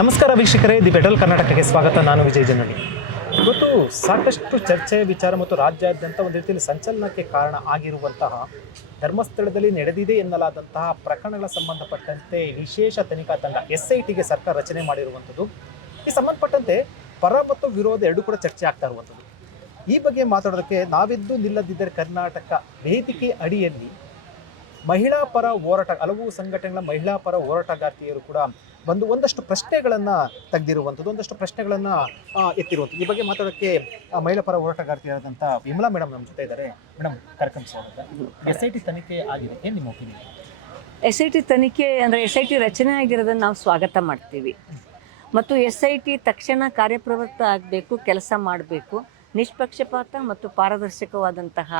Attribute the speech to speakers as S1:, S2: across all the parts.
S1: ನಮಸ್ಕಾರ ವೀಕ್ಷಕರೇ, the petrol ಕರ್ನಾಟಕಕ್ಕೆ ಸ್ವಾಗತ. ನಾನು ವಿಜಯ್ ಜನನಿ ಇವತ್ತು ಸಾಕಷ್ಟು ಚರ್ಚೆ, ವಿಚಾರ ಮತ್ತು ರಾಜ್ಯಾದ್ಯಂತ ಒಂದು ರೀತಿಯಲ್ಲಿ ಸಂಚಲನಕ್ಕೆ ಕಾರಣ ಆಗಿರುವಂತಹ ಧರ್ಮಸ್ಥಳದಲ್ಲಿ ನಡೆದಿದೆ ಎನ್ನಲಾದಂತಹ ಪ್ರಕರಣಗಳ ಸಂಬಂಧಪಟ್ಟಂತೆ ವಿಶೇಷ ತನಿಖಾ ತಂಡ ಎಸ್ ಐ ಟಿಗೆ ಸರ್ಕಾರ ರಚನೆ ಮಾಡಿರುವಂಥದ್ದು. ಈ ಸಂಬಂಧಪಟ್ಟಂತೆ ಪರ ಮತ್ತು ವಿರೋಧ ಎರಡೂ ಕೂಡ ಚರ್ಚೆ ಆಗ್ತಾ ಇರುವಂಥದ್ದು. ಈ ಬಗ್ಗೆ ಮಾತಾಡೋದಕ್ಕೆ ನಾವೆದ್ದು ನಿಲ್ಲದಿದ್ದರೆ ಕರ್ನಾಟಕ ವೇದಿಕೆ ಅಡಿಯಲ್ಲಿ ಮಹಿಳಾ ಪರ ಹೋರಾಟ, ಹಲವು ಸಂಘಟನೆಗಳ ಮಹಿಳಾ ಪರ ಹೋರಾಟಗಾರ್ತಿಯರು ಕೂಡ ಬಂದು ಒಂದಷ್ಟು ಪ್ರಶ್ನೆಗಳನ್ನು ತೆಗೆದಿರುವಂಥದ್ದು, ಒಂದಷ್ಟು ಪ್ರಶ್ನೆಗಳನ್ನು ಎತ್ತಿರುವಂಥದ್ದು. ಈ ಬಗ್ಗೆ ಮಾತಾಡೋಕ್ಕೆ ಮಹಿಳಾ ಪರ ಹೋರಾಟಗಾರ್ತಿಯಾದಂಥ ವಿಮಲಾ ಮೇಡಮ್ ನಮ್ಮ ಜೊತೆ ಇದ್ದಾರೆ. ಮೇಡಮ್ ಕಾರ್ಯಕ್ರಮ ಸ್ವಾಗತ. ಎಸ್ ಐ ಟಿ ತನಿಖೆ ಆಗಿದೆ. ನಿಮ್ಮ ಒಪಿನಿಯನ್
S2: ಎಸ್ ಐ ಟಿ ತನಿಖೆ ಅಂದರೆ ಎಸ್ ಐ ಟಿ ರಚನೆ ಆಗಿರೋದನ್ನು ನಾವು ಸ್ವಾಗತ ಮಾಡ್ತೀವಿ. ಮತ್ತು ಎಸ್ ಐ ಟಿ ತಕ್ಷಣ ಕಾರ್ಯಪ್ರವೃತ್ತ ಆಗಬೇಕು, ಕೆಲಸ ಮಾಡಬೇಕು, ನಿಷ್ಪಕ್ಷಪಾತ ಮತ್ತು ಪಾರದರ್ಶಕವಾದಂತಹ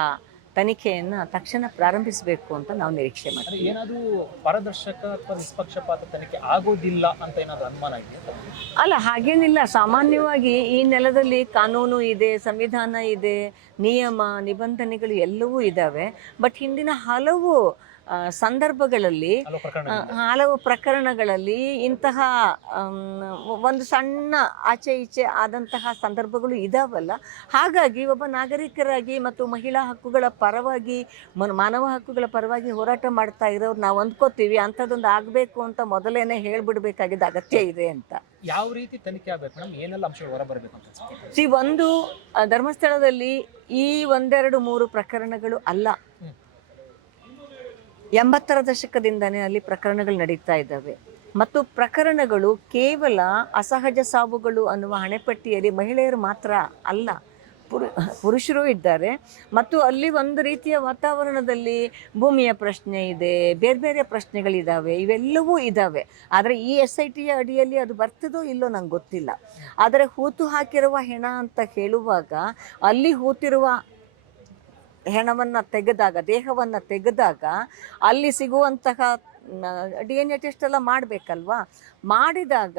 S2: ತನಿಖೆಯನ್ನು ತಕ್ಷಣ ಪ್ರಾರಂಭಿಸಬೇಕು ಅಂತ ನಾವು ನಿರೀಕ್ಷೆ ಮಾಡ್ತೀವಿ.
S1: ಏನಾದರೂ ಪಾರದರ್ಶಕ ಅಥವಾ ನಿಷ್ಪಕ್ಷಪಾತ ತನಿಖೆ ಆಗೋದಿಲ್ಲ ಅಂತ ಏನಾದರೂ ಅನುಮಾನ ಇದೆಯಾ?
S2: ಅಲ್ಲ ಹಾಗೇನಿಲ್ಲ. ಸಾಮಾನ್ಯವಾಗಿ ಈ ನೆಲದಲ್ಲಿ ಕಾನೂನು ಇದೆ ಸಂವಿಧಾನ ಇದೆ ನಿಯಮ ನಿಬಂಧನೆಗಳು ಎಲ್ಲವೂ ಇದ್ದಾವೆ ಬಟ್ ಹಿಂದಿನ ಹಲವು ಸಂದರ್ಭಗಳಲ್ಲಿ
S1: ಹಲವು
S2: ಪ್ರಕರಣಗಳಲ್ಲಿ ಇಂತಹ ಒಂದು ಸಣ್ಣ ಆಚೆ ಈಚೆ ಆದಂತಹ ಸಂದರ್ಭಗಳು ಇದಾವಲ್ಲ. ಹಾಗಾಗಿ ಒಬ್ಬ ನಾಗರಿಕರಾಗಿ ಮತ್ತು ಮಹಿಳಾ ಹಕ್ಕುಗಳ ಪರವಾಗಿ ಮನ್- ಮಾನವ ಹಕ್ಕುಗಳ ಪರವಾಗಿ ಹೋರಾಟ ಮಾಡ್ತಾ ಇರೋರು ನಾವು ಅಂದ್ಕೋತೀವಿ. ಅಂಥದ್ದೊಂದು ಆಗಬೇಕು ಅಂತ ಮೊದಲೇನೆ ಹೇಳ್ಬಿಡ್ಬೇಕಾಗಿದ್ದ ಅಗತ್ಯ ಇದೆ ಅಂತ.
S1: ಯಾವ ರೀತಿ ತನಿಖೆ ಆಗಬೇಕು ಮೇಡಮ್? ಏನೆಲ್ಲ ಅಂಶಗಳು ಹೊರ ಬರಬೇಕು ಅಂತ
S2: ಸಿ ಒಂದು ಧರ್ಮಸ್ಥಳದಲ್ಲಿ ಈ ಒಂದೆರಡು ಮೂರು ಪ್ರಕರಣಗಳು ಅಲ್ಲ. ಎಂಬತ್ತರ ದಶಕದಿಂದನೇ ಅಲ್ಲಿ ಪ್ರಕರಣಗಳು ನಡೀತಾ ಇದ್ದಾವೆ. ಮತ್ತು ಪ್ರಕರಣಗಳು ಕೇವಲ ಅಸಹಜ ಸಾವುಗಳು ಅನ್ನುವ ಹಣೆಪಟ್ಟಿಯಲ್ಲಿ ಮಹಿಳೆಯರು ಮಾತ್ರ ಅಲ್ಲ, ಪುರು, ಪುರುಷರು ಇದ್ದಾರೆ. ಮತ್ತು ಅಲ್ಲಿ ಒಂದು ರೀತಿಯ ವಾತಾವರಣದಲ್ಲಿ ಭೂಮಿಯ ಪ್ರಶ್ನೆ ಇದೆ, ಬೇರೆ ಬೇರೆ ಪ್ರಶ್ನೆಗಳಿದ್ದಾವೆ ಇವೆಲ್ಲವೂ ಇದ್ದಾವೆ ಆದರೆ ಈ ಎಸ್ ಐ ಟಿಯ ಅಡಿಯಲ್ಲಿ ಅದು ಬರ್ತದೋ ಇಲ್ಲೋ ನಂಗೆ ಗೊತ್ತಿಲ್ಲ. ಆದರೆ ಹೂತು ಹಾಕಿರುವ ಹೆಣ ಅಂತ ಹೇಳುವಾಗ ಅಲ್ಲಿ ಹೂತಿರುವ ಹೆಣವನ್ನು ತೆಗೆದಾಗ, ದೇಹವನ್ನು ತೆಗೆದಾಗ ಅಲ್ಲಿ ಸಿಗುವಂತಹ ಡಿ ಎನ್ ಎ ಟೆಸ್ಟ್ ಎಲ್ಲ ಮಾಡಬೇಕಲ್ವಾ? ಮಾಡಿದಾಗ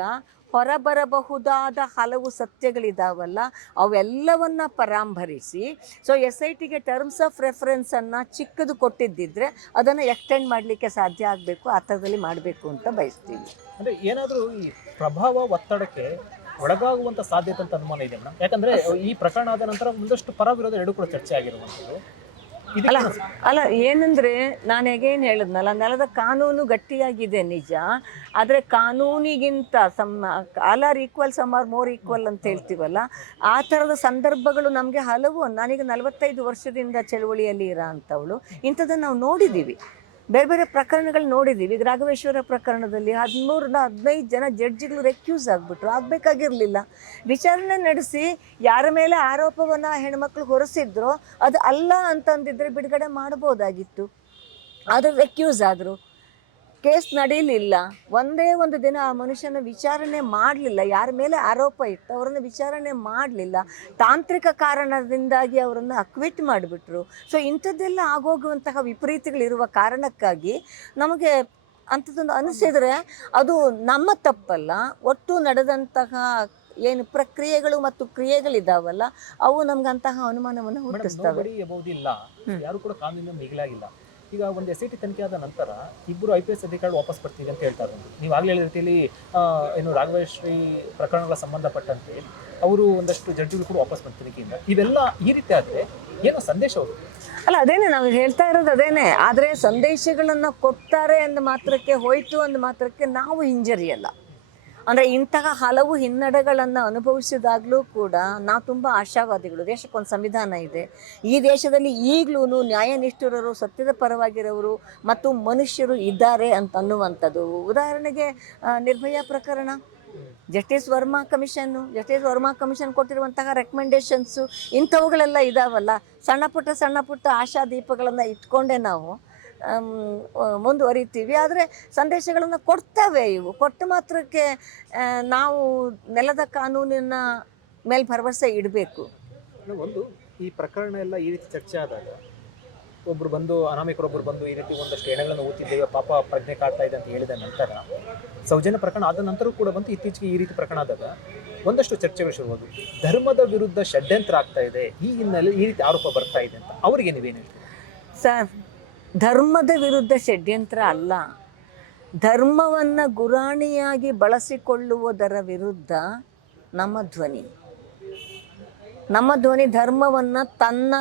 S2: ಹೊರಬರಬಹುದಾದ ಹಲವು ಸತ್ಯಗಳಿದಾವಲ್ಲ, ಅವೆಲ್ಲವನ್ನು ಪರಾಂಬರಿಸಿ ಸೊ ಎಸ್ ಐ ಟಿಗೆ ಟರ್ಮ್ಸ್ ಆಫ್ ರೆಫರೆನ್ಸನ್ನು ಚಿಕ್ಕದು ಕೊಟ್ಟಿದ್ದಿದ್ರೆ ಅದನ್ನು ಎಕ್ಸ್ಟೆಂಡ್ ಮಾಡಲಿಕ್ಕೆ ಸಾಧ್ಯ ಆಗಬೇಕು, ಆ ಥರದಲ್ಲಿ ಮಾಡಬೇಕು ಅಂತ ಬಯಸ್ತೀವಿ.
S1: ಅಂದರೆ ಏನಾದರೂ ಈ ಪ್ರಭಾವ ಒತ್ತಡಕ್ಕೆ ಒಳಗಾಗುವಂತ ಸಾಧ್ಯತೆ ಅಂತ ಅನುಮಾನ ಇದೆ ಮೇಡಮ್ ಯಾಕಂದ್ರೆ ಈ ಪ್ರಕರಣ ಆದ ನಂತರ ಒಂದಷ್ಟು ಪರ ವಿರೋಧ ಎರಡು ಕೂಡ ಚರ್ಚೆ ಆಗಿರುವಂಥದ್ದು.
S2: ಅಲ್ಲ ಅಲ್ಲ ಏನಂದ್ರೆ ನಾನು ಹೇಗೇನು ಹೇಳಿದ್ನಲ್ಲ ನೆಲದ ಕಾನೂನು ಗಟ್ಟಿಯಾಗಿದೆ ನಿಜ ಆದರೆ ಕಾನೂನಿಗಿಂತ some all are equal some are more equal ಅಂತ ಹೇಳ್ತೀವಲ್ಲ ಆ ಥರದ ಸಂದರ್ಭಗಳು ನಮಗೆ ಹಲವು. ನಾನೀಗ ನಲವತ್ತೈದು ವರ್ಷದಿಂದ ಚಳುವಳಿಯಲ್ಲಿ ಇರೋ ಅಂಥವಳು. ಇಂಥದ್ದನ್ನು ನಾವು ನೋಡಿದ್ದೀವಿ ಬೇರೆ ಬೇರೆ ಪ್ರಕರಣಗಳು ನೋಡಿದ್ದೀವಿ ಈಗ ರಾಘವೇಶ್ವರ ಪ್ರಕರಣದಲ್ಲಿ ಹದಿಮೂರನ್ನ ಹದಿನೈದು ಜನ ಜಡ್ಜಿಗಳು ರೆಕ್ಯೂಸ್ ಆಗಿಬಿಟ್ರು. ಆಗಬೇಕಾಗಿರಲಿಲ್ಲ. ವಿಚಾರಣೆ ನಡೆಸಿ ಯಾರ ಮೇಲೆ ಆರೋಪವನ್ನು ಹೆಣ್ಮಕ್ಳು ಹೊರಿಸಿದ್ರೋ ಅದು ಅಲ್ಲ ಅಂತಂದಿದ್ರೆ ಬಿಡುಗಡೆ ಮಾಡ್ಬೋದಾಗಿತ್ತು ಆದರೆ ರೆಕ್ಯೂಸ್ ಆದರು. ಕೇಸ್ ನಡೀಲಿಲ್ಲ. ಒಂದೇ ಒಂದು ದಿನ ಆ ಮನುಷ್ಯನ ವಿಚಾರಣೆ ಮಾಡಲಿಲ್ಲ. ಯಾರ ಮೇಲೆ ಆರೋಪ ಇತ್ತು ಅವರನ್ನು ವಿಚಾರಣೆ ಮಾಡಲಿಲ್ಲ. ತಾಂತ್ರಿಕ ಕಾರಣದಿಂದಾಗಿ ಅವರನ್ನು ಅಕ್ವಿಟ್ ಮಾಡಿಬಿಟ್ರು. ಸೊ ಇಂಥದ್ದೆಲ್ಲ ಆಗೋಗುವಂತಹ ವಿಪರೀತಗಳಿರುವ ಕಾರಣಕ್ಕಾಗಿ ನಮಗೆ ಅಂಥದ್ದೊಂದು ಅನಿಸಿದರೆ ಅದು ನಮ್ಮ ತಪ್ಪಲ್ಲ. ಒಟ್ಟು ನಡೆದಂತಹ ಏನು ಪ್ರಕ್ರಿಯೆಗಳು ಮತ್ತು ಕ್ರಿಯೆಗಳಿದಾವಲ್ಲ ಅವು ನಮ್ಗೆ ಅಂತಹ ಅನುಮಾನವನ್ನು ಹುಟ್ಟಿಸ್ತವೆ.
S1: ಯಾರು ಕೂಡ ಕಾನೂನಿನ ಮಿಗಿಲಾಗಿಲ್ಲ. ಈಗ ಒಂದು ಎಸ್ ಐ ಟಿ ತನಿಖೆ ಆದ ನಂತರ ಇಬ್ಬರು ಐ ಪಿ ಎಸ್ ಅಧಿಕಾರಿಗಳು ವಾಪಸ್ ಬರ್ತೀವಿ ಅಂತ ಹೇಳ್ತಾ ಇರೋದು ನೀವು ಆಗಲೇ ಹೇಳಿದ ರೀತಿಯಲ್ಲಿ ಏನು ರಾಘವೇಶ್ವರಿ ಪ್ರಕರಣಗಳ ಸಂಬಂಧಪಟ್ಟಂತೆ ಅವರು ಒಂದಷ್ಟು ಜಡ್ಜಿಗಳು ಕೂಡ ವಾಪಸ್ ಬಂದ ತನಿಖೆಯಿಂದ. ಇವೆಲ್ಲ ಈ ರೀತಿ ಆದರೆ ಏನೋ ಸಂದೇಶ ಅವರು.
S2: ಅಲ್ಲ, ಅದೇನೆ ನಾವು ಹೇಳ್ತಾ ಇರೋದು ಅದೇನೆ. ಆದರೆ ಸಂದೇಶಗಳನ್ನು ಕೊಡ್ತಾರೆ ಅಂದ ಮಾತ್ರಕ್ಕೆ, ಹೋಯ್ತು ಅಂದ ಮಾತ್ರಕ್ಕೆ ನಾವು ಹಿಂಜರಿಯಲ್ಲ. ಅಂದರೆ ಇಂತಹ ಹಲವು ಹಿನ್ನಡೆಗಳನ್ನು ಅನುಭವಿಸಿದಾಗಲೂ ಕೂಡ ನಾವು ತುಂಬ ಆಶಾವಾದಿಗಳು. ದೇಶಕ್ಕೊಂದು ಸಂವಿಧಾನ ಇದೆ. ಈ ದೇಶದಲ್ಲಿ ಈಗಲೂ ನ್ಯಾಯನಿಷ್ಠರರು, ಸತ್ಯದ ಪರವಾಗಿರೋರು ಮತ್ತು ಮನುಷ್ಯರು ಇದ್ದಾರೆ ಅಂತ ಅನ್ನುವಂಥದ್ದು. ಉದಾಹರಣೆಗೆ ನಿರ್ಭಯ ಪ್ರಕರಣ. Justice Verma commission, justice Verma commission ಕೊಟ್ಟಿರುವಂತಹ ರೆಕಮೆಂಡೇಷನ್ಸು ಇಂಥವುಗಳೆಲ್ಲ ಇದಾವಲ್ಲ. ಸಣ್ಣ ಪುಟ್ಟ ಸಣ್ಣ ಪುಟ್ಟ ಆಶಾ ದೀಪಗಳನ್ನು ಇಟ್ಕೊಂಡೇ ನಾವು. ಮುಂದುವರಿತೀವಿ. ಆದರೆ ಸಂದೇಶಗಳನ್ನು ಕೊಡ್ತವೆ ಇವು. ಕೊಟ್ಟು ಮಾತ್ರಕ್ಕೆ ನಾವು ನೆಲದ ಕಾನೂನಿನ ಮೇಲೆ ಭರವಸೆ ಇಡಬೇಕು.
S1: ಒಂದು ಈ ಪ್ರಕರಣ ಎಲ್ಲ ಈ ರೀತಿ ಚರ್ಚೆ ಆದಾಗ ಒಬ್ರು ಬಂದು ಅನಾಮಿಕರೊಬ್ಬರು ಬಂದು ಈ ರೀತಿ ಒಂದಷ್ಟು ಎಣೆಗಳನ್ನು ಓದ್ತಿದ್ದೇವೆ ಪಾಪ ಪ್ರಜ್ಞೆ ಕಾಡ್ತಾ ಇದೆ ಅಂತ ಹೇಳಿದ ನಂತರ ಸೌಜನ್ಯ ಪ್ರಕರಣ ಆದ ನಂತರ ಕೂಡ ಬಂತು ಇತ್ತೀಚೆಗೆ ಈ ರೀತಿ ಪ್ರಕರಣ ಆದಾಗ ಒಂದಷ್ಟು ಚರ್ಚೆಗಳು ಶುರುವಾದವು. ಧರ್ಮದ ವಿರುದ್ಧ ಷಡ್ಯಂತ್ರ ಆಗ್ತಾ ಇದೆ ಈ ಹಿನ್ನೆಲೆ ಈ ರೀತಿ ಆರೋಪ ಬರ್ತಾ ಇದೆ ಅಂತ ಅವರಿಗೆ ನೀವೇನು ಹೇಳ್ತೀರಿ?
S2: ಸರ್ ಧರ್ಮದ ವಿರುದ್ಧ ಷಡ್ಯಂತ್ರ ಅಲ್ಲ. ಧರ್ಮವನ್ನು ಗುರಾಣಿಯಾಗಿ ಬಳಸಿಕೊಳ್ಳುವುದರ ವಿರುದ್ಧ ನಮ್ಮ ಧ್ವನಿ. ನಮ್ಮ ಧ್ವನಿ ಧರ್ಮವನ್ನು ತನ್ನ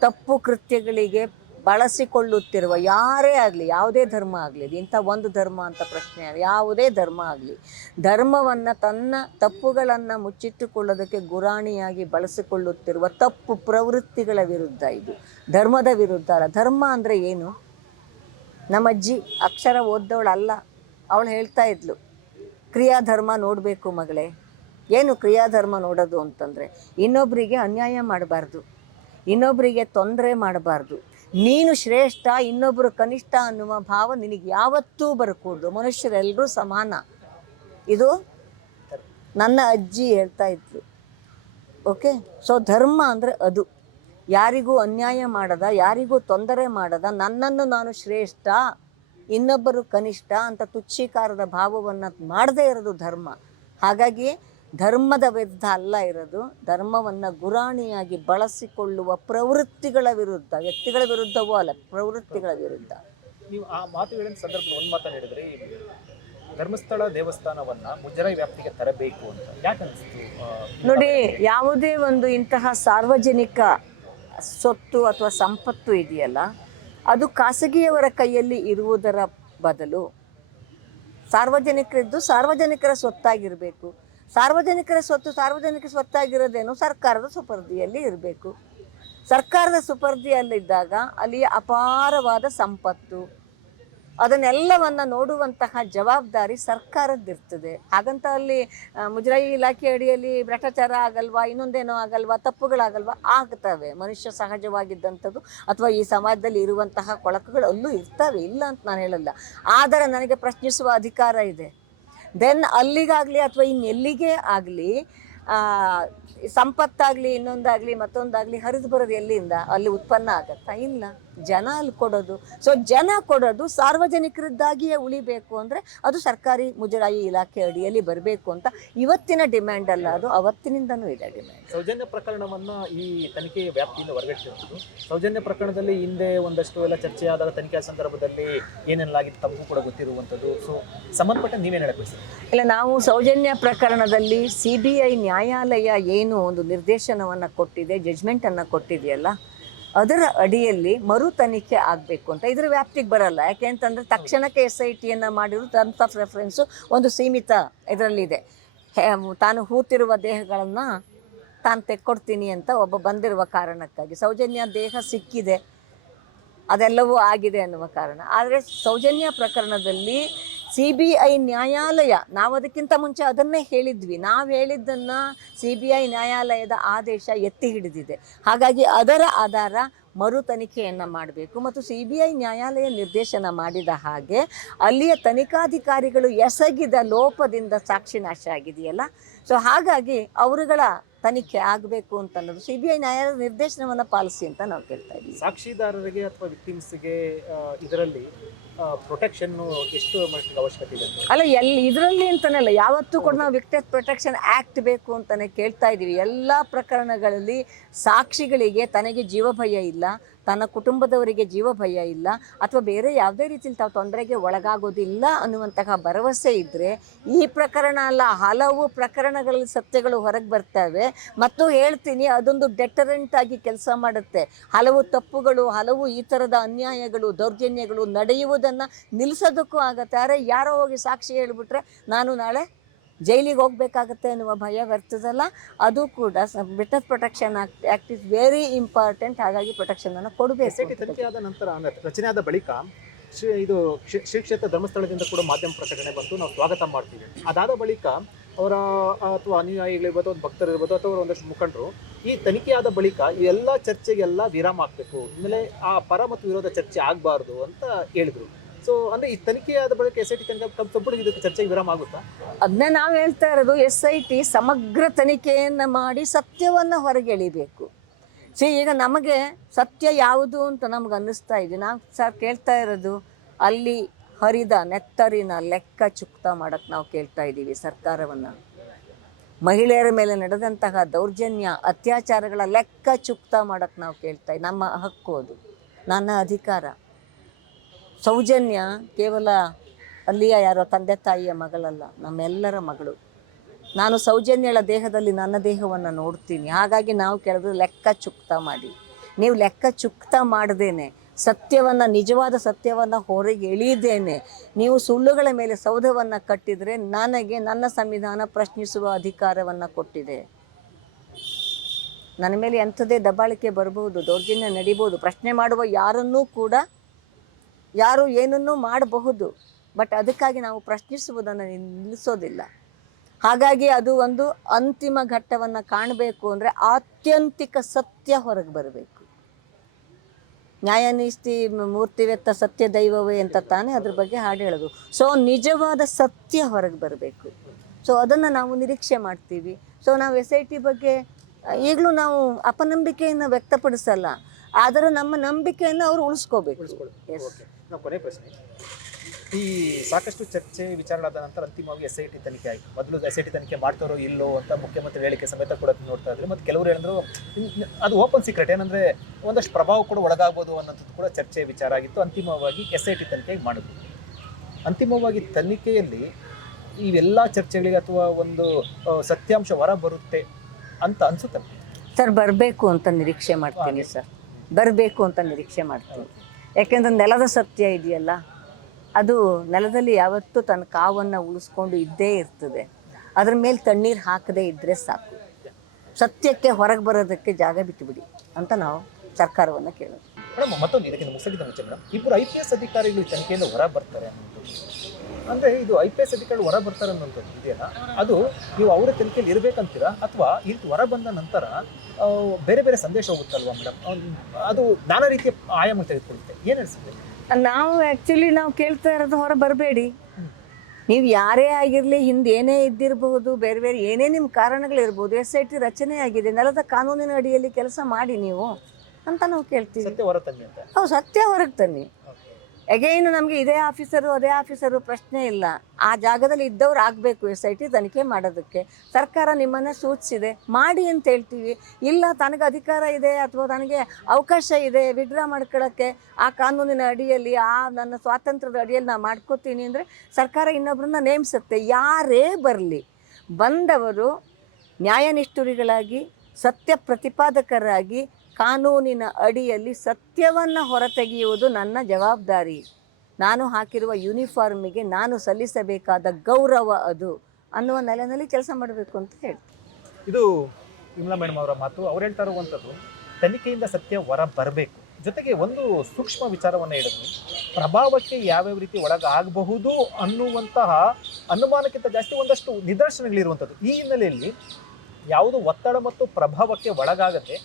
S2: ತಪ್ಪು ಕೃತ್ಯಗಳಿಗೆ ಬಳಸಿಕೊಳ್ಳುತ್ತಿರುವ ಯಾರೇ ಆಗಲಿ, ಯಾವುದೇ ಧರ್ಮ ಆಗಲಿ ಇಂಥ ಒಂದು ಧರ್ಮ ಅಂತ ಪ್ರಶ್ನೆ. ಯಾವುದೇ ಧರ್ಮ ಆಗಲಿ, ಧರ್ಮವನ್ನು ತನ್ನ ತಪ್ಪುಗಳನ್ನು ಮುಚ್ಚಿಟ್ಟುಕೊಳ್ಳೋದಕ್ಕೆ ಗುರಾಣಿಯಾಗಿ ಬಳಸಿಕೊಳ್ಳುತ್ತಿರುವ ತಪ್ಪು ಪ್ರವೃತ್ತಿಗಳ ವಿರುದ್ಧ ಇದು, ಧರ್ಮದ ವಿರುದ್ಧ ಅಲ್ಲ ಧರ್ಮ ಅಂದರೆ ಏನು ನಮ್ಮ ಅಜ್ಜಿ ಅಕ್ಷರ ಓದ್ದವಳಲ್ಲ ಅವಳು ಹೇಳ್ತಾ ಇದ್ಲು, ಕ್ರಿಯಾಧರ್ಮ ನೋಡಬೇಕು ಮಗಳೇ ಏನು ಕ್ರಿಯಾಧರ್ಮ ನೋಡೋದು ಅಂತಂದರೆ ಇನ್ನೊಬ್ಬರಿಗೆ ಅನ್ಯಾಯ ಮಾಡಬಾರ್ದು ಇನ್ನೊಬ್ಬರಿಗೆ ತೊಂದರೆ ಮಾಡಬಾರ್ದು ನೀನು ಶ್ರೇಷ್ಠ ಇನ್ನೊಬ್ಬರು ಕನಿಷ್ಠ ಅನ್ನುವ ಭಾವ ನಿನಗೆ ಯಾವತ್ತೂ ಬರಕೂಡ್ದು. ಮನುಷ್ಯರೆಲ್ಲರೂ ಸಮಾನ. ಇದು ನನ್ನ ಅಜ್ಜಿ ಹೇಳ್ತಾ ಇದ್ರು. ಓಕೆ? ಸೊ ಧರ್ಮ ಅಂದರೆ ಅದು. ಯಾರಿಗೂ ಅನ್ಯಾಯ ಮಾಡದ, ಯಾರಿಗೂ ತೊಂದರೆ ಮಾಡದ, ನನ್ನನ್ನು ನಾನು ಶ್ರೇಷ್ಠ, ಇನ್ನೊಬ್ಬರು ಕನಿಷ್ಠ ಅಂತ ತುಚ್ಛೀಕಾರದ ಭಾವವನ್ನು ಮಾಡದೇ ಇರೋದು ಧರ್ಮ. ಹಾಗಾಗಿ ಧರ್ಮದ ವಿರುದ್ಧ ಅಲ್ಲ ಇರೋದು. ಧರ್ಮವನ್ನು ಗುರಾಣಿಯಾಗಿ ಬಳಸಿಕೊಳ್ಳುವ ಪ್ರವೃತ್ತಿಗಳ ವಿರುದ್ಧ ವ್ಯಕ್ತಿಗಳ ವಿರುದ್ಧವೂ ಅಲ್ಲ ಪ್ರವೃತ್ತಿಗಳ ವಿರುದ್ಧ.
S1: ನೀವು ಆ ಮಾತುಗಳಿನ ಸಂದರ್ಭದಲ್ಲಿ ಒಂದು ಮಾತನ್ನು ಹೇಳಿದ್ರೆ ಧರ್ಮಸ್ಥಳ ದೇವಸ್ಥಾನವನ್ನ ಮುಜರಾಯಿ ವ್ಯಾಪ್ತಿಗೆ ತರಬೇಕು ಅಂತ. ಯಾಕೆ ಅನಿಸ್ತು?
S2: ನೋಡಿ ಯಾವುದೇ ಒಂದು ಇಂತಹ ಸಾರ್ವಜನಿಕ ಸೊತ್ತು ಅಥವಾ ಸಂಪತ್ತು ಇದೆಯಲ್ಲ ಅದು ಖಾಸಗಿಯವರ ಕೈಯಲ್ಲಿ ಇರುವುದರ ಬದಲು ಸಾರ್ವಜನಿಕರಿದ್ದು ಸಾರ್ವಜನಿಕರ ಸ್ವತ್ತಾಗಿರಬೇಕು. ಸಾರ್ವಜನಿಕರ ಸ್ವತ್ತು ಸಾರ್ವಜನಿಕ ಸ್ವತ್ತಾಗಿರೋದೇನು ಸರ್ಕಾರದ ಸುಪರ್ದಿಯಲ್ಲಿ ಇರಬೇಕು. ಸರ್ಕಾರದ ಸುಪರ್ದಿಯಲ್ಲಿದ್ದಾಗ ಅಲ್ಲಿ ಅಪಾರವಾದ ಸಂಪತ್ತು, ಅದನ್ನೆಲ್ಲವನ್ನ ನೋಡುವಂತಹ ಜವಾಬ್ದಾರಿ ಸರ್ಕಾರದ್ದಿರ್ತದೆ. ಹಾಗಂತ ಅಲ್ಲಿ ಮುಜರಾಯಿ ಇಲಾಖೆ ಅಡಿಯಲ್ಲಿ ಭ್ರಷ್ಟಾಚಾರ ಆಗಲ್ವಾ, ಇನ್ನೊಂದೇನೋ ಆಗಲ್ವಾ, ತಪ್ಪುಗಳಾಗಲ್ವಾ, ಆಗ್ತವೆ. ಮನುಷ್ಯ ಸಹಜವಾಗಿದ್ದಂಥದ್ದು ಅಥವಾ ಈ ಸಮಾಜದಲ್ಲಿ ಇರುವಂತಹ ಕೊಳಕುಗಳು ಅಲ್ಲೂ ಇರ್ತವೆ. ಇಲ್ಲ ಅಂತ ನಾನು ಹೇಳಲ್ಲ. ಆದರೆ ನನಗೆ ಪ್ರಶ್ನಿಸುವ ಅಧಿಕಾರ ಇದೆ. ದೆನ್ ಅಲ್ಲಿಗಾಗಲಿ ಅಥವಾ ಇನ್ನೆಲ್ಲಿಗೆ ಆಗಲಿ ಸಂಪತ್ತಾಗಲಿ ಇನ್ನೊಂದಾಗಲಿ ಮತ್ತೊಂದಾಗಲಿ ಹರಿದು ಬರೋದು ಎಲ್ಲಿಂದ? ಅಲ್ಲಿ ಉತ್ಪನ್ನ ಆಗತ್ತಾ? ಇಲ್ಲ. ಜನ ಅಲ್ಲಿ ಕೊಡೋದು. ಸೊ ಜನ ಕೊಡೋದು ಸಾರ್ವಜನಿಕರದ್ದಾಗಿಯೇ ಉಳಿಬೇಕು ಅಂದರೆ ಅದು ಸರ್ಕಾರಿ ಮುಜರಾಯಿ ಇಲಾಖೆ ಅಡಿಯಲ್ಲಿ ಬರಬೇಕು ಅಂತ ಇವತ್ತಿನ ಡಿಮ್ಯಾಂಡ್ ಅಲ್ಲ ಅದು. ಅವತ್ತಿನಿಂದನೂ ಇದೆ ಡಿಮ್ಯಾಂಡ್
S1: ಸೌಜನ್ಯ ಪ್ರಕರಣವನ್ನು ಈ ತನಿಖೆ ವ್ಯಾಪ್ತಿಯಿಂದ ಹೊರಗಟ್ಟಿರೋದು ಸೌಜನ್ಯ ಪ್ರಕರಣದಲ್ಲಿ ಹಿಂದೆ ಒಂದಷ್ಟು ಎಲ್ಲ ಚರ್ಚೆಯಾದಾಗ ತನಿಖೆಯ ಸಂದರ್ಭದಲ್ಲಿ ಏನೆಲ್ಲಾಗಿತ್ತು ತಮಗೂ ಕೂಡ ಗೊತ್ತಿರುವಂಥದ್ದು. ಸೊ ಸಂಬಂಧಪಟ್ಟ ನೀವೇನು ಹೇಳಬೇಕು
S2: ಇಲ್ಲ ನಾವು ಸೌಜನ್ಯ ಪ್ರಕರಣದಲ್ಲಿ ಸಿ ಬಿ ಐ ನ್ಯಾಯಾಲಯ ಏನು ಒಂದು ನಿರ್ದೇಶನವನ್ನು ಕೊಟ್ಟಿದೆ ಜಜ್ಮೆಂಟನ್ನು ಕೊಟ್ಟಿದೆಯಲ್ಲ, ಅದರ ಅಡಿಯಲ್ಲಿ ಮರು ತನಿಖೆ ಆಗಬೇಕು ಅಂತ. ಇದ್ರ ವ್ಯಾಪ್ತಿಗೆ ಬರಲ್ಲ. ಯಾಕೆ ಅಂತಂದರೆ ತಕ್ಷಣಕ್ಕೆ ಎಸ್ ಐ ಟಿಯನ್ನು ಮಾಡಿರೋ ಟರ್ಮ್ಸ್ ಆಫ್ ರೆಫರೆನ್ಸು ಒಂದು ಸೀಮಿತ ಇದರಲ್ಲಿದೆ. ತಾನು ಹೂತಿರುವ ದೇಹಗಳನ್ನು ತಾನು ತೆಕ್ಕೊಡ್ತೀನಿ ಅಂತ ಒಬ್ಬ ಬಂದಿರುವ ಕಾರಣಕ್ಕಾಗಿ. ಸೌಜನ್ಯ ದೇಹ ಸಿಕ್ಕಿದೆ, ಅದೆಲ್ಲವೂ ಆಗಿದೆ ಅನ್ನುವ ಕಾರಣ. ಆದರೆ ಸೌಜನ್ಯ ಪ್ರಕರಣದಲ್ಲಿ ಸಿ ಬಿ ಐ ನ್ಯಾಯಾಲಯ, ನಾವು ಅದಕ್ಕಿಂತ ಮುಂಚೆ ಅದನ್ನೇ ಹೇಳಿದ್ವಿ. ನಾವು ಹೇಳಿದ್ದನ್ನು ಸಿ ಬಿ ಐ ನ್ಯಾಯಾಲಯದ ಆದೇಶ ಎತ್ತಿ ಹಿಡಿದಿದೆ. ಹಾಗಾಗಿ ಅದರ ಆಧಾರ ಮರು ತನಿಖೆಯನ್ನು ಮಾಡಬೇಕು ಮತ್ತು ಸಿ ಬಿ ಐ ನ್ಯಾಯಾಲಯ ನಿರ್ದೇಶನ ಮಾಡಿದ ಹಾಗೆ ಅಲ್ಲಿಯ ತನಿಖಾಧಿಕಾರಿಗಳು ಎಸಗಿದ ಲೋಪದಿಂದ ಸಾಕ್ಷಿ ನಾಶ ಆಗಿದೆಯಲ್ಲ? ಸೊ ಹಾಗಾಗಿ ಅವರುಗಳ ತನಿಖೆ ಆಗಬೇಕು ಅಂತ ಅನ್ನೋದು ಸಿ ಬಿ ಐ ನ್ಯಾಯಾಲಯ ನಿರ್ದೇಶನವನ್ನು ಪಾಲಿಸಿ ಅಂತ ನಾವು ಕೇಳ್ತಾ ಇದ್ದೀವಿ.
S1: ಸಾಕ್ಷಿದಾರರಿಗೆ ಅಥವಾ ವಿಕ್ಟಿಮ್ಸ್ಗೆ ಇದರಲ್ಲಿ ಪ್ರೊಟೆಕ್ಷನ್ ಎಷ್ಟು ಮಟ್ಟಿಗೆ ಅವಶ್ಯಕತೆ ಇದೆ
S2: ಅಲ್ಲ, ಎಲ್ಲಿ, ಇದರಲ್ಲಿ ಅಂತಾನಲ್ಲ ಯಾವತ್ತೂ ಕೂಡ ನಾವು ವಿಕ್ಟಿಮ್ ಪ್ರೊಟೆಕ್ಷನ್ ಆ್ಯಕ್ಟ್ ಬೇಕು ಅಂತಾನೆ ಕೇಳ್ತಾ ಇದ್ದೀವಿ ಎಲ್ಲ ಪ್ರಕರಣಗಳಲ್ಲಿ ಸಾಕ್ಷಿಗಳಿಗೆ ತನಗೆ ಜೀವ ಭಯ ಇಲ್ಲ. ತನ್ನ ಕುಟುಂಬದವರಿಗೆ ಜೀವ ಭಯ ಇಲ್ಲ ಅಥವಾ ಬೇರೆ ಯಾವುದೇ ರೀತಿಯಲ್ಲಿ ತಾವು ತೊಂದರೆಗೆ ಒಳಗಾಗೋದಿಲ್ಲ ಅನ್ನುವಂತಹ ಭರವಸೆ ಇದ್ದರೆ ಈ ಪ್ರಕರಣ ಅಲ್ಲ, ಹಲವು ಪ್ರಕರಣಗಳಲ್ಲಿ ಸತ್ಯಗಳು ಹೊರಗೆ ಬರ್ತವೆ. ಮತ್ತು ಹೇಳ್ತೀನಿ, ಅದೊಂದು ಡೆಟರೆಂಟ್ ಆಗಿ ಕೆಲಸ ಮಾಡುತ್ತೆ. ಹಲವು ತಪ್ಪುಗಳು, ಹಲವು ಈ ಥರದ ಅನ್ಯಾಯಗಳು, ದೌರ್ಜನ್ಯಗಳು ನಡೆಯುವುದನ್ನು ನಿಲ್ಲಿಸೋದಕ್ಕೂ ಆಗುತ್ತೆ. ಆದರೆ ಯಾರೋ ಹೋಗಿ ಸಾಕ್ಷಿ ಹೇಳಿಬಿಟ್ರೆ, ನಾನು ನಾಳೆ ಜೈಲಿಗೆ ಹೋಗ್ಬೇಕಾಗತ್ತೆ ಅನ್ನುವ ಭಯ ಬರ್ತದಲ್ಲ ಅದು ಕೂಡ witness protection act act is very important ಹಾಗಾಗಿ ಪ್ರೊಟೆಕ್ಷನನ್ನು
S1: ಅನ್ನು
S2: ಕೊಡಬೇಕು
S1: ಆದ ನಂತರ ರಚನೆ ಬಳಿಕ ಇದು ಶ್ರೀ ಕ್ಷೇತ್ರ ಧರ್ಮಸ್ಥಳದಿಂದ ಕೂಡ ಮಾಧ್ಯಮ ಪ್ರಕಟಣೆ ಬಂತು, ನಾವು ಸ್ವಾಗತ ಮಾಡ್ತೀವಿ. ಅದಾದ ಬಳಿಕ ಅವರ, ಅಥವಾ ಅನುಯಾಯಿಗಳಿರ್ಬೋದು ಒಂದು ಭಕ್ತರಿರ್ಬೋದು ಅಥವಾ ಒಂದಷ್ಟು ಮುಖಂಡರು, ಈ ತನಿಖೆ ಆದ ಬಳಿಕ ಎಲ್ಲ ಚರ್ಚೆಗೆಲ್ಲ ವಿರಾಮ ಆಗಬೇಕು ಆಮೇಲೆ ಆ ಪರ ಮತ್ತು ವಿರೋಧ ಚರ್ಚೆ ಆಗಬಾರ್ದು ಅಂತ ಹೇಳಿದ್ರು. ಸೊ ಅಂದ್ರೆ ಈ ತನಿಖೆಯಾದ ಬಳಿಕ ಎಸ್ ಐ ಟಿ ಇದಕ್ಕೆ ಚರ್ಚೆಗೆ ವಿರಾಮ ಆಗುತ್ತಾ?
S2: ಅದನ್ನ ನಾವು ಹೇಳ್ತಾ ಇರೋದು ಎಸ್ ಐ ಟಿ ಸಮಗ್ರ ತನಿಖೆಯನ್ನು ಮಾಡಿ ಸತ್ಯವನ್ನು ಹೊರಗೆಳಿಬೇಕು. ಸಿ ಈಗ ನಮಗೆ ಸತ್ಯ ಯಾವುದು ಅಂತ ನಮ್ಗೆ ಅನ್ನಿಸ್ತಾ ಇದೆ. ನಾವು ಸರ್ ಕೇಳ್ತಾ ಇರೋದು, ಅಲ್ಲಿ ಹರಿದ ನೆತ್ತರಿನ ಲೆಕ್ಕ ಚುಕ್ತ ಮಾಡಕ್ಕೆ ನಾವು ಕೇಳ್ತಾ ಇದ್ದೀವಿ ಸರ್ಕಾರವನ್ನು. ಮಹಿಳೆಯರ ಮೇಲೆ ನಡೆದಂತಹ ದೌರ್ಜನ್ಯ, ಅತ್ಯಾಚಾರಗಳ ಲೆಕ್ಕ ಚುಕ್ತ ಮಾಡಕ್ಕೆ ನಾವು ಕೇಳ್ತಾ ನಮ್ಮ ಹಕ್ಕು ಅದು, ನನ್ನ ಅಧಿಕಾರ. ಸೌಜನ್ಯ ಕೇವಲ ಅಲ್ಲಿಯ ಯಾರೋ ತಂದೆ ತಾಯಿಯ ಮಗಳಲ್ಲ, ನಮ್ಮೆಲ್ಲರ ಮಗಳು. ನಾನು ಸೌಜನ್ಯಳ ದೇಹದಲ್ಲಿ ನನ್ನ ದೇಹವನ್ನು ನೋಡ್ತೀನಿ. ಹಾಗಾಗಿ ನಾವು ಕೇಳಿದ್ರೆ ಲೆಕ್ಕ ಚುಕ್ತ ಮಾಡಿ. ನೀವು ಲೆಕ್ಕ ಚುಕ್ತ ಮಾಡದೇನೆ. ಸತ್ಯವನ್ನು, ನಿಜವಾದ ಸತ್ಯವನ್ನು ಹೊರಗೆ ಎಳೆಯದೇನೆ. ನೀವು ಸುಳ್ಳುಗಳ ಮೇಲೆ ಸೌಧವನ್ನು ಕಟ್ಟಿದರೆ ನನಗೆ ನನ್ನ ಸಂವಿಧಾನ ಪ್ರಶ್ನಿಸುವ ಅಧಿಕಾರವನ್ನು ಕೊಟ್ಟಿದೆ. ನನ್ನ ಮೇಲೆ ಎಂಥದೇ ದಬ್ಬಾಳಿಕೆ ಬರಬಹುದು, ದೌರ್ಜನ್ಯ ನಡಿಬೋದು ಪ್ರಶ್ನೆ ಮಾಡುವ ಯಾರನ್ನೂ ಕೂಡ ಯಾರು ಏನನ್ನೂ ಮಾಡಬಹುದು ಬಟ್ ಅದಕ್ಕಾಗಿ ನಾವು ಪ್ರಶ್ನಿಸುವುದನ್ನು ನಿಲ್ಲಿಸೋದಿಲ್ಲ. ಹಾಗಾಗಿ ಅದು ಒಂದು ಅಂತಿಮ ಘಟ್ಟವನ್ನು ಕಾಣಬೇಕು ಅಂದರೆ ಆತ್ಯಂತಿಕ ಸತ್ಯ ಹೊರಗೆ ಬರಬೇಕು. ನ್ಯಾಯನಿಷ್ಠಿ ಮೂರ್ತಿವೆತ್ತ ಸತ್ಯ ದೈವವೇ ಅಂತ ತಾನೇ ಅದ್ರ ಬಗ್ಗೆ ಹಾಡು ಹೇಳೋದು. ಸೊ ನಿಜವಾದ ಸತ್ಯ ಹೊರಗೆ ಬರಬೇಕು. ಸೊ ಅದನ್ನು ನಾವು ನಿರೀಕ್ಷೆ ಮಾಡ್ತೀವಿ. ಸೊ ನಾವು ಎಸ್ ಐ ಟಿ ಬಗ್ಗೆ ಈಗಲೂ ನಾವು ಅಪನಂಬಿಕೆಯನ್ನು ವ್ಯಕ್ತಪಡಿಸಲ್ಲ ಆದರೂ ನಮ್ಮ ನಂಬಿಕೆಯನ್ನು ಅವರು ಉಳಿಸ್ಕೋಬೇಕು. ಎಸ್
S1: ನಾವು ಕೊನೆ ಪ್ರಶ್ನೆ. ಈ ಸಾಕಷ್ಟು ಚರ್ಚೆ ವಿಚಾರಗಳಾದ ನಂತರ ಅಂತಿಮವಾಗಿ ಎಸ್ ಐ ಟಿ ತನಿಖೆ ಆಯಿತು. ಮೊದಲು ಎಸ್ ಐ ಟಿ ತನಿಖೆ ಮಾಡ್ತಾರೋ ಇಲ್ಲೋ ಅಂತ ಮುಖ್ಯಮಂತ್ರಿ ಹೇಳಿಕೆ ಸಮೇತ ಕೂಡ ನೋಡ್ತಾ ಇದ್ರು. ಮತ್ತು ಕೆಲವರು ಹೇಳಿದ್ರು ಅದು ಓಪನ್ ಸೀಕ್ರೆಟ್ ಏನಂದರೆ ಒಂದಷ್ಟು ಪ್ರಭಾವ ಕೂಡ ಒಳಗಾಗ್ಬೋದು ಅನ್ನೋಂಥದ್ದು ಕೂಡ ಚರ್ಚೆ ವಿಚಾರ ಆಗಿತ್ತು. ಅಂತಿಮವಾಗಿ ಎಸ್ ಐ ಟಿ ತನಿಖೆ ಮಾಡಿದ್ರು. ಅಂತಿಮವಾಗಿ ತನಿಖೆಯಲ್ಲಿ ಇವೆಲ್ಲ ಚರ್ಚೆಗಳಿಗೆ ಅಥವಾ ಒಂದು ಸತ್ಯಾಂಶ ಹೊರ ಬರುತ್ತೆ ಅಂತ ಅನಿಸುತ್ತೆ
S2: ಸರ್ ಬರಬೇಕು ಅಂತ ನಿರೀಕ್ಷೆ ಮಾಡ್ತೀನಿ ಸರ್. ಬರಬೇಕು ಅಂತ ನಿರೀಕ್ಷೆ ಮಾಡ್ತೀನಿ. ಯಾಕೆಂದ್ರೆ ನೆಲದ ಸತ್ಯ ಇದೆಯಲ್ಲ, ಅದು ನೆಲದಲ್ಲಿ ಯಾವತ್ತೂ ತನ್ನ ಕಾವನ್ನು ಉಳಿಸ್ಕೊಂಡು ಇದ್ದೇ ಇರ್ತದೆ. ಅದ್ರ ಮೇಲೆ ತಣ್ಣೀರು ಹಾಕದೇ ಇದ್ದರೆ ಸಾಕು. ಸತ್ಯಕ್ಕೆ ಹೊರಗೆ ಬರೋದಕ್ಕೆ ಜಾಗ ಬಿಟ್ಟುಬಿಡಿ ಅಂತ ನಾವು ಸರ್ಕಾರವನ್ನು ಕೇಳೋದು.
S1: ಮೇಡಮ್ ಮತ್ತೊಂದು ಇದಕ್ಕಿಂತ ಮುಗಿಸಿದ ಮುಂಚೆ ಮೇಡಮ್ ಇಬ್ಬರು ಐ ಪಿ ಎಸ್ ಅಧಿಕಾರಿಗಳು ತನಿಖೆಯಿಂದ ಹೊರ ಬರ್ತಾರೆ ಅನ್ನೋದು. ಅಂದ್ರೆ ಇದು ಐ ಪಿ ಎಸ್ ಅಧಿಕಾರಿಗಳು ಹೊರ ಬರ್ತಾರೆ ಅನ್ನೋದು ಇದೆಯಲ್ಲ ಅದು ನೀವು ಅವರ ತನಿಖೆಯಲ್ಲಿ ಇರಬೇಕಂತೀರಾ? ಅಥವಾ ಈ ಹೊರ ಬಂದ ನಂತರ ಬೇರೆ ಬೇರೆ ಸಂದೇಶ ಹೋಗುತ್ತಲ್ವಾ ಮೇಡಮ್? ಅದು ನಾನಾ ರೀತಿಯ ಆಯಾಮ ತೆಗೆದುಕೊಳ್ಳುತ್ತೆ. ಏನು ಅನಿಸುತ್ತೆ?
S2: ನಾವು ಆ್ಯಕ್ಚುಲಿ ನಾವು ಕೇಳ್ತಾ ಇರೋದು ಹೊರ ಬರಬೇಡಿ. ನೀವು ಯಾರೇ ಆಗಿರಲಿ ಹಿಂದೆ ಏನೇ ಇದ್ದಿರಬಹುದು ಬೇರೆ ಬೇರೆ ಏನೇ ನಿಮ್ಮ ಕಾರಣಗಳಿರ್ಬೋದು ಎಸ್ ಐ ಟಿ ರಚನೆ ಆಗಿದೆ ನೆಲದ ಕಾನೂನಿನ ಅಡಿಯಲ್ಲಿ ಕೆಲಸ ಮಾಡಿ ನೀವು. ಅಂತ ನಾವು ಕೇಳ್ತೀವಿ. ಹೌದು ಸತ್ಯ ಹೊರಗೆ ತನ್ನಿ. ಅಗೈನ್ ನಮಗೆ ಇದೇ ಆಫೀಸರು ಅದೇ ಆಫೀಸರು ಪ್ರಶ್ನೆ ಇಲ್ಲ. ಆ ಜಾಗದಲ್ಲಿ ಇದ್ದವ್ರು ಆಗಬೇಕು ಎಸ್ ಐ ಟಿ ತನಿಖೆ ಮಾಡೋದಕ್ಕೆ. ಸರ್ಕಾರ ನಿಮ್ಮನ್ನು ಸೂಚಿಸಿದೆ. ಮಾಡಿ ಅಂತ ಹೇಳ್ತೀವಿ. ಇಲ್ಲ ತನಗೆ ಅಧಿಕಾರ ಇದೆ ಅಥವಾ ನನಗೆ ಅವಕಾಶ ಇದೆ ವಿಡ್ರಾ ಮಾಡ್ಕೊಳ್ಳೋಕ್ಕೆ ಆ ಕಾನೂನಿನ ಅಡಿಯಲ್ಲಿ ಆ ನನ್ನ ಸ್ವಾತಂತ್ರ್ಯದ ಅಡಿಯಲ್ಲಿ ನಾನು ಮಾಡ್ಕೋತೀನಿ ಅಂದರೆ ಸರ್ಕಾರ ಇನ್ನೊಬ್ಬರನ್ನ ನೇಮಿಸುತ್ತೆ. ಯಾರೇ ಬರಲಿ ಬಂದವರು ನ್ಯಾಯನಿಷ್ಠುರಿಗಳಾಗಿ ಸತ್ಯ ಪ್ರತಿಪಾದಕರಾಗಿ ಕಾನೂನಿನ ಅಡಿಯಲ್ಲಿ ಸತ್ಯವನ್ನು ಹೊರತೆಗೆಯುವುದು ನನ್ನ ಜವಾಬ್ದಾರಿ. ನಾನು ಹಾಕಿರುವ ಯೂನಿಫಾರ್ಮಿಗೆ ನಾನು ಸಲ್ಲಿಸಬೇಕಾದ ಗೌರವ ಅದು ಅನ್ನುವ ನೆಲೆಯಲ್ಲಿ ಕೆಲಸ ಮಾಡಬೇಕು ಅಂತ ಹೇಳ್ತೀನಿ.
S1: ಇದು ವಿಮಲಾ ಮೇಡಮ್ ಅವರ ಮಾತು. ಅವ್ರು ಹೇಳ್ತಾ ಇರುವಂಥದ್ದು, ತನಿಖೆಯಿಂದ ಸತ್ಯ ಹೊರ ಬರಬೇಕು ಜೊತೆಗೆ ಒಂದು ಸೂಕ್ಷ್ಮ ವಿಚಾರವನ್ನು ಹೇಳಿದ್ರು ಪ್ರಭಾವಕ್ಕೆ ಯಾವ್ಯಾವ ರೀತಿ ಒಳಗಾಗಬಹುದು ಅನ್ನುವಂತಹ ಅನುಮಾನಕ್ಕಿಂತ ಜಾಸ್ತಿ ಒಂದಷ್ಟು ನಿದರ್ಶನಗಳಿರುವಂಥದ್ದು. ಈ ಹಿನ್ನೆಲೆಯಲ್ಲಿ ಯಾವುದು ಒತ್ತಡ ಮತ್ತು ಪ್ರಭಾವಕ್ಕೆ ಒಳಗಾಗದೆ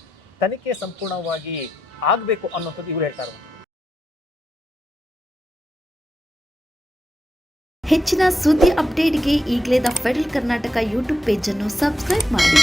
S1: ತನಿಖೆ ಸಂಪೂರ್ಣವಾಗಿ ಆಗಬೇಕು ಅನ್ನೋಂಥದ್ದು ಇವರು ಹೇಳ್ತಾರೆ
S3: ಹೆಚ್ಚಿನ ಸುದ್ದಿ ಅಪ್ಡೇಟ್ಗೆ ಈಗಲೇ ದ ಫೆಡರಲ್ ಕರ್ನಾಟಕ ಯೂಟ್ಯೂಬ್ ಪೇಜನ್ನು ಸಬ್ಸ್ಕ್ರೈಬ್ ಮಾಡಿ.